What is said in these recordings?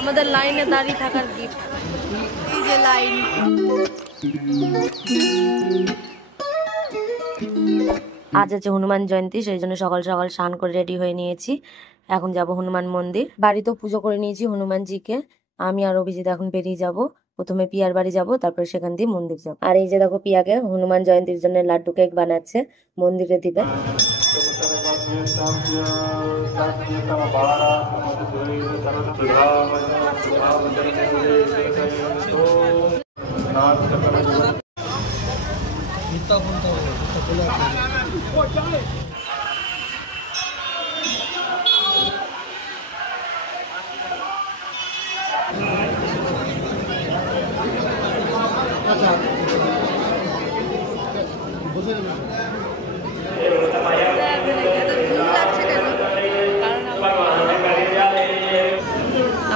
আমাদের লাইনে দাঁড়িয়ে থাকার গিফট, এই যে লাইন। আজ আছে হনুমান জয়ন্তী, সেই জন্য সকাল সকাল স্নান করে রেডি হয়ে নিয়েছি। এখন যাব হনুমান মন্দির। বাড়িতেও পুজো করে নিয়েছি হনুমানজিকে। আমি আর অভিজিৎ এখন বেরিয়ে যাব। প্রথমে পিয়ার বাড়ি যাব, তারপরে সেখান দিয়ে মন্দির যাব। আর এই যে দেখো, পিয়াকে হনুমান জয়ন্তীর জন্য লাড্ডু কেক বানাচ্ছে, মন্দিরে দিবে।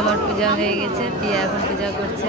আমার পূজা হয়ে গেছে, পিয়া এখন পূজা করছে।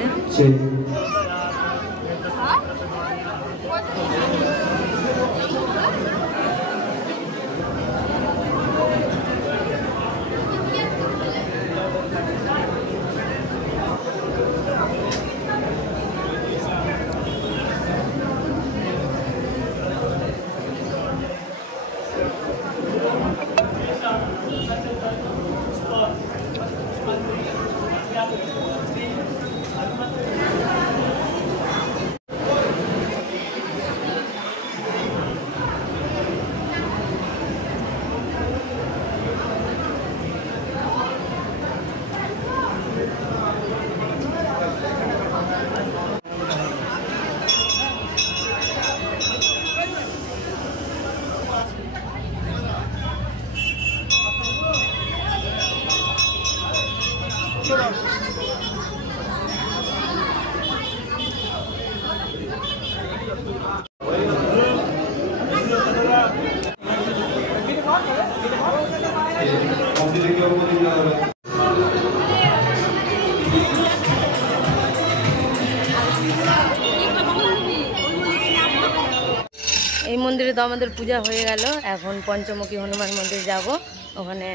এই মন্দিরে তো আমাদের পূজা হয়ে গেল। এখন পঞ্চমুখী হনুমান মন্দির যাব, ওখানে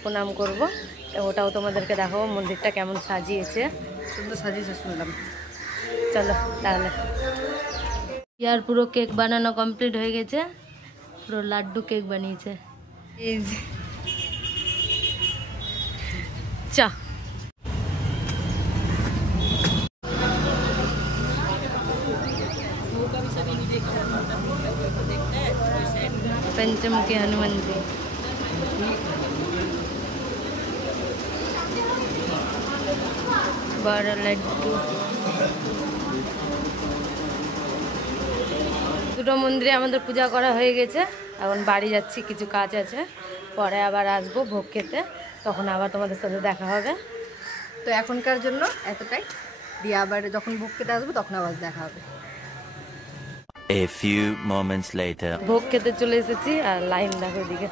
প্রণাম করব। ওটাও তোমাদেরকে দেখাবো মন্দিরটা কেমন সাজিয়েছে। সুন্দর সাজিয়েছে শুনলাম। চলো তাহলে। ইয়ার পুরো কেক বানানো কমপ্লিট হয়ে গেছে, পুরো লাড্ডু কেক বানিয়েছে। এই যে চা पंचमुखी हनुमान जी। बड़ा लड्डू। দুটো মন্দিরে আমাদের পূজা করা হয়ে গেছে। এখন বাড়ি যাচ্ছি, কিছু কাজ আছে, পরে আবার আসবো ভোগ খেতে, তখন আবার তোমাদের সাথে দেখা হবে। তো এখনকার জন্য এতটাই, দিয়ে আবার যখন ভোগ খেতে আসবো তখন আবার দেখা হবে। A few moments later. ভোগ খেতে চলে এসেছি, আর লাইন দেখো এদিকে,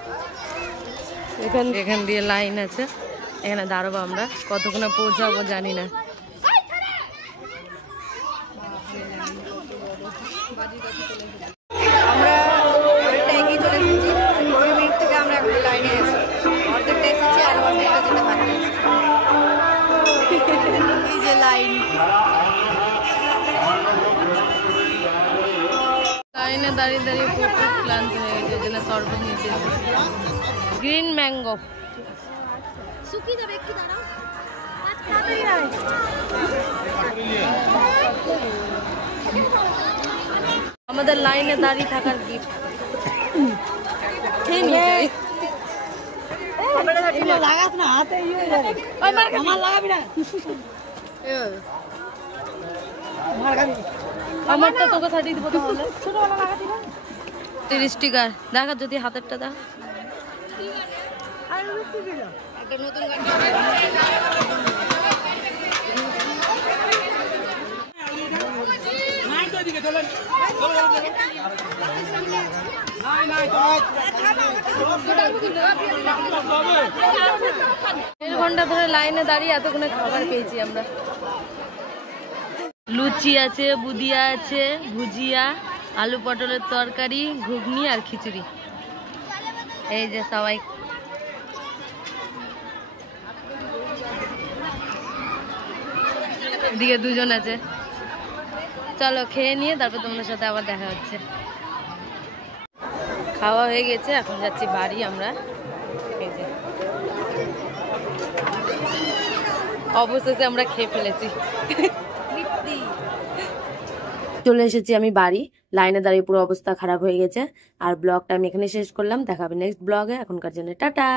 এখান দিয়ে লাইন আছে। এখানে দাঁড়াবো আমরা, কতক্ষণে পৌঁছাবো জানি না। আমরা অনেকটা এগিয়ে চলে এসেছি, 20 মিনিট থেকে আমরা এখন লাইনে আছি। অর্ধেকটা এসেছি আর অর্ধেকটা যেতে বাকি আছে। এই যে লাইন, লাইনে দাঁড়িয়ে দাঁড়িয়ে প্রচুর ক্লান্ত হয়ে গেছে, ওই জন্য শরবত নিতে এসেছি। Green mango. আমাদের লাইনে দাঁড়িয়ে থাকার গিফট। আমারটা তোকে ছাড়িয়ে দিব তাহলে। 30 টাকা দেখা, যদি হাতেরটা দেখা। দেড় ঘন্টা ধরে লাইনে দাঁড়িয়ে এতক্ষণে খাবার পেয়েছি আমরা। লুচি আছে, বুদিয়া আছে, ভুজিয়া, আলু পটলের তরকারি, ঘুগনি আর খিচুড়ি। এই যে সবাই এদিকে দুজন আছে। চলো খেয়ে নিয়ে তারপর তোমাদের সাথে আবার দেখা হচ্ছে। খাওয়া হয়ে গেছে, এখন যাচ্ছি বাড়ি আমরা। এই যে অবশেষে আমরা খেয়ে ফেলেছি। চলে এসেছি আমি বাড়ি। লাইনে দাঁড়িয়ে পুরো অবস্থা খারাপ হয়ে গেছে। আর ব্লগটা আমি এখানে শেষ করলাম। দেখা হবে নেক্সট ব্লগে। এখনকার জন্য টাটা।